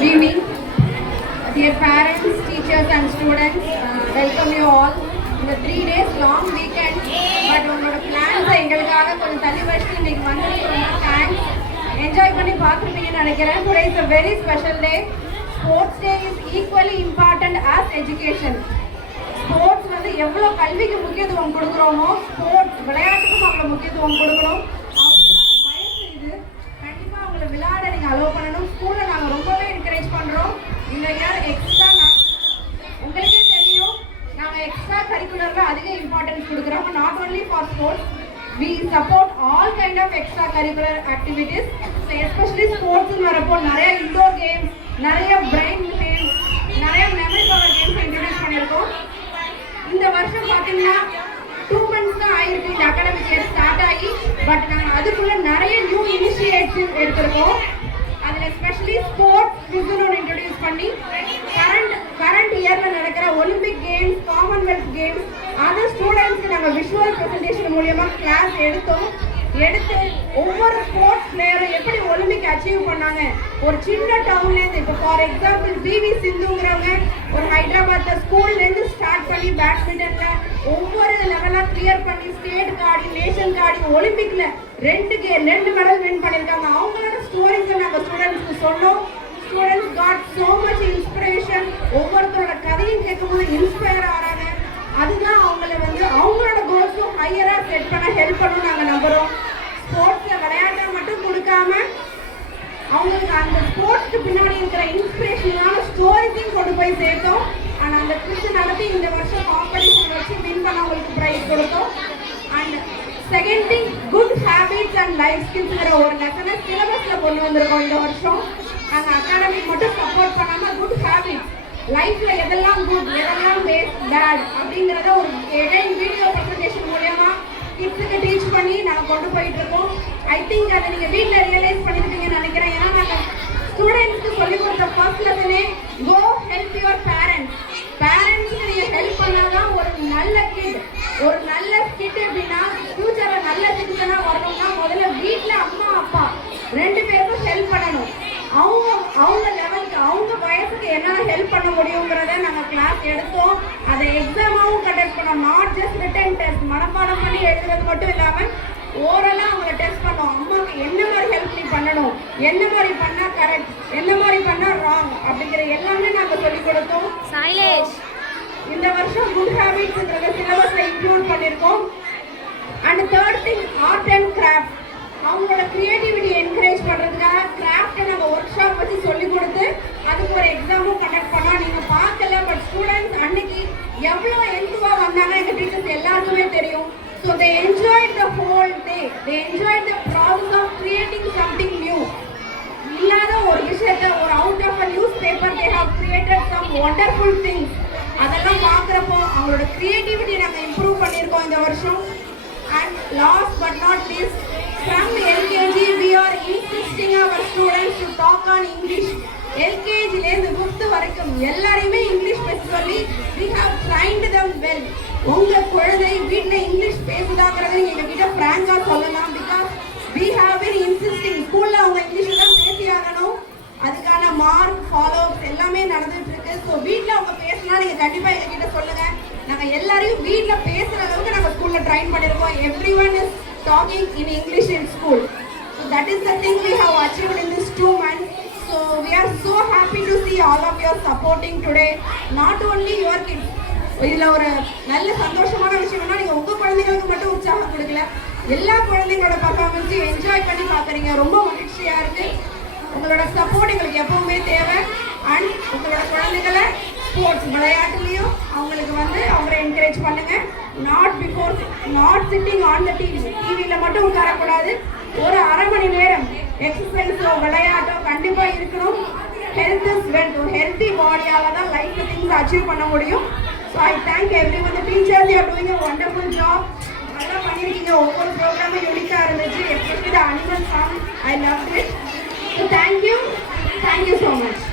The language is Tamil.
Good evening, dear parents, teachers and students. Welcome you all in the 3 days long weekend. But உங்களோட பிளான்ஸை எங்களுக்காக கொஞ்சம் தள்ளி வச்சுட்டு இன்னைக்கு வந்து தேங்க்ஸ் என்ஜாய் பண்ணி பார்த்துருப்பீங்கன்னு நினைக்கிறேன். Today is a very special day. Sports day is equally important as education. Sports வந்து எவ்வளோ கல்விக்கு முக்கியத்துவம் கொடுக்குறோமோ ஸ்போர்ட்ஸ் விளையாட்டுக்கும் அவ்வளோ முக்கியத்துவம் கொடுக்கணும். அவங்களோட வயசு இது, கண்டிப்பாக அவங்கள விளையாட நீங்கள் அலோவ் பண்ணணும். ஸ்கூலில் நாங்கள் ரொம்பவே என்கரேஜ் பண்ணுறோம். இந்த இயர் எக்ஸ்ட்ரா உங்களுக்கே தெரியும், நாங்கள் எக்ஸ்ட்ரா கரிக்குலரில் அதிக இம்பார்ட்டன்ஸ் கொடுக்குறோம். Not only for sports, we support all kind of extra curricular activities. So especially sports வரப்போ நிறைய இன்டோர் கேம்ஸ், நிறைய பிரெயின் கேம்ஸ், நிறைய மெமரி பவர் கேம்ஸ் இன்ட்ரடியூஸ் பண்ணியிருக்கோம். இந்த வருஷம் பார்த்தீங்கன்னா 2 months தான் ஆயிருக்கு இந்த அகாடமிக் இயர் ஸ்டார்ட் ஆகி. பட் நாங்கள் அதுக்குள்ள நிறைய நியூ இனிஷியேட்டிவ் எடுத்திருக்கோம். அதில் எஸ்பெஷலி ஸ்போர்ட்ஸ் குவிஸ்னு ஒன்று இன்ட்ரடியூஸ் பண்ணி கரண்ட் இயரில் நடக்கிற ஒலிம்பிக் கேம்ஸ், காமன்வெல்த் கேம்ஸ் அதை ஸ்டூடெண்ட்ஸ்க்கு நாங்கள் விஷுவல் ப்ரெசன்டேஷன் மூலியமாக கிளாஸ் எடுத்து ஒவ்வொரு ஸ்போர்ட்ஸ் பிளேயரும் எப்படி ஒலிம்பிக் அச்சீவ் பண்ணாங்க ஒரு சின்ன டவுன்லேருந்து. இப்போ ஃபார் எக்ஸாம்பிள் பிவி சிந்துங்கிறவங்க ஒரு ஹைதராபாத்தில் ஸ்கூல்லேருந்து ஸ்டார்ட் பண்ணி பேட்மிண்டனில் ஒவ்வொரு லெவலாக கிளியர் பண்ணி ஸ்டேட்டுக்கு ஆடி நேஷனுக்கு ஆடி ஒலிம்பிக்கில் 2 மெடல் வின் பண்ணியிருக்காங்க. அவங்களோட ஸ்டோரிஸை நாங்கள் ஸ்டூடெண்ட்ஸ்க்கு சொன்னோம். Students God so much inspiration. ஒவ்வொருத்தரோட கதையும் கேட்கும்போது இன்ஸ்பயர் ஆகிறாங்க. அதுதான் அவங்கள வந்து அவங்களோட கோல்ஸும் ஹையராக செட் பண்ண ஹெல்ப் பண்ணணும் நாங்கள் நம்புகிறோம். ஸ்போர்ட்ஸில் விளையாட்டை மட்டும் கொடுக்காம அவங்களுக்கு அந்த ஸ்போர்ட்ஸ்க்கு பின்னாடி இருக்கிற இன்ஸ்பிரேஷனான ஸ்டோரிஸையும் கொண்டு போய் சேர்த்தோம். ஆனால் அந்த குவிஸ் நடத்தி இந்த வருஷம் காம்படிஷன் வச்சு வின் பண்ணவங்களுக்கு ப்ரைஸ் கொடுத்தோம். And second thing, good habits and life ஸ்கில்ஸ்ங்கிற ஒரு லெசனை சிலபஸில் கொண்டு வந்திருக்கோம் இந்த வருஷம். நாங்கள் அகாடமிக் மட்டும் சப்போர்ட் பண்ணாமல் குட் ஹேபிட்ஸ் லைஃப்ல எதெல்லாம் குட் எதெல்லாம் பேட் அப்படிங்கிறத ஒரு எகைன் வீடியோ ப்ரெசன்டேஷன் மூலமா கிட்ஸுக்கு டீச் பண்ணி நாங்கள் கொண்டு போயிட்டு இருக்கோம். ஐ திங்க் அதை நீங்கள் வீட்டில் ரியலைஸ் பண்ணிருப்பீங்கன்னு நினைக்கிறேன். ஏன்னா நாங்கள் ஸ்டூடெண்ட்ஸ்க்கு சொல்லிக் கொடுத்த ஃபர்ஸ்ட் லெசனே கோ ஹெல்ப் யுவர் பேரண்ட்ஸ். பேரண்ட்ஸ்க்கு நீங்கள் ஹெல்ப் பண்ணாதான் ஒரு நல்ல கிட் அப்படின்னா ஃபியூச்சரில் நல்ல சிட்டிசனாக வரணும்னா முதல்ல வீட்டில் அம்மா அப்பா 2 பேருக்கும் ஹெல்ப் பண்ணணும். அவங்க லெவலுக்கு அவங்க வயசுக்கு என்னென்ன ஹெல்ப் பண்ண முடியுங்கிறத நாங்கள் கிளாஸ் எடுத்தோம். அதை எக்ஸாமாகவும் கண்டக்ட் பண்ணோம். நாட் ஜஸ்ட் ரிட்டன் டெஸ்ட் மனப்பாடம் பண்ணி எழுதுறது மட்டும் இல்லாமல் ஓரலாக அவங்கள டெஸ்ட் பண்ணோம். அம்மாவுக்கு என்ன மாதிரி ஹெல்ப் நீ பண்ணணும், என்ன மாதிரி பண்ணால் கரெக்ட், என்ன மாதிரி பண்ணால் ராங் அப்படிங்கிற எல்லாமே நாங்கள் சொல்லிக் கொடுத்தோம். இந்த வருஷம் குட் ஹேபிட்ஸ்ங்கிறத சிலபஸில் இன்க்ளூட் பண்ணியிருக்கோம். And third thing, art and craft. அவங்களோட கிரியேட்டிவிட்டி என்கரேஜ் பண்ணுறதுக்காக கிராஃப்டை நம்ம ஒர்க் ஷாப் வச்சு சொல்லிக் கொடுத்து அதுக்கு ஒரு எக்ஸாமும் கண்டக்ட் பண்ணோம். நீங்கள் பார்க்கல, பட் ஸ்டூடெண்ட்ஸ் அன்னைக்கு எவ்வளோ என்துவாக வந்தாங்க எங்கள் டீச்சர்ஸ் எல்லாருக்குமே தெரியும். So they enjoyed the whole day. They enjoyed the process of creating something new. இல்லாத ஒரு விஷயத்தை ஒரு out of a newspaper they have created some wonderful things. அதெல்லாம் பார்க்குறப்போ அவங்களோட கிரியேட்டிவிட்டி நாங்கள் இம்ப்ரூவ் பண்ணியிருக்கோம் இந்த வருஷம். And last but not least, from LKG we are insisting our students to talk on English. LKG லேருந்து 5th வரைக்கும் எல்லாரையுமே இங்கிலீஷ் பேச சொல்லி we have trained them well. உங்க குழந்தை வீட்டில் இங்கிலீஷ் பேசுதாங்கிறத எங்ககிட்ட ஃப்ராங்கா சொல்லலாம். Because we have been insisting ஸ்கூலில் அவங்க இங்கிலீஷில் தான் பேசி ஆகணும். அதுக்கான மார்க் ஃபாலோஅப்ஸ் எல்லாமே நடந்துட்டு இருக்கு. ஸோ வீட்டில் அவங்க பேசினா நீங்கள் கண்டிப்பாக எங்ககிட்ட சொல்லுங்க. நாங்கள் எல்லாரையும் வீட்டில் பேசுகிற அளவுக்கு நாங்கள் ஸ்கூலில் ட்ரைன் பண்ணியிருக்கோம். everyone is talking in English in school. So that is the thing we have achieved in this 2 months. So we are so happy to see all of you supporting today. Not only your kids. இதில் ஒரு நல்ல சந்தோஷமான விஷயம்னா நீங்கள் உங்கள் குழந்தைங்களுக்கு மட்டும் உற்சாகம் கொடுக்கல, எல்லா குழந்தைங்களோட பர்ஃபார்மன்ஸையும் என்ஜாய் பண்ணி பார்க்குறீங்க. ரொம்ப மகிழ்ச்சியாக இருக்குது. உங்களோட சப்போர்ட் எங்களுக்கு எப்பவுமே தேவை. அண்ட் உங்களோட குழந்தைகளை ஸ்போர்ட்ஸ் விளையாட்டுலையும் அவங்களுக்கு வந்து அவங்கள என்கரேஜ் பண்ணுங்க. நாட் சிட்டிங் ஆன் த டிவியில் மட்டும் உட்காரக்கூடாது. ஒரு அரை மணி நேரம் எக்ஸசைஸோ விளையாட்டோ கண்டிப்பாக இருக்கணும். Health is wealth. ஒரு ஹெல்த்தி பாடியால் தான் லைஃப் திங்ஸ் அச்சீவ் பண்ண முடியும். So I thank every one. The teachers you are doing a wonderful job. நல்லா பண்ணியிருக்கீங்க. ஒவ்வொரு ப்ரோக்ராமும் யூனிக்காக இருந்துச்சு. Especially the animal song I love it. So thank you so much.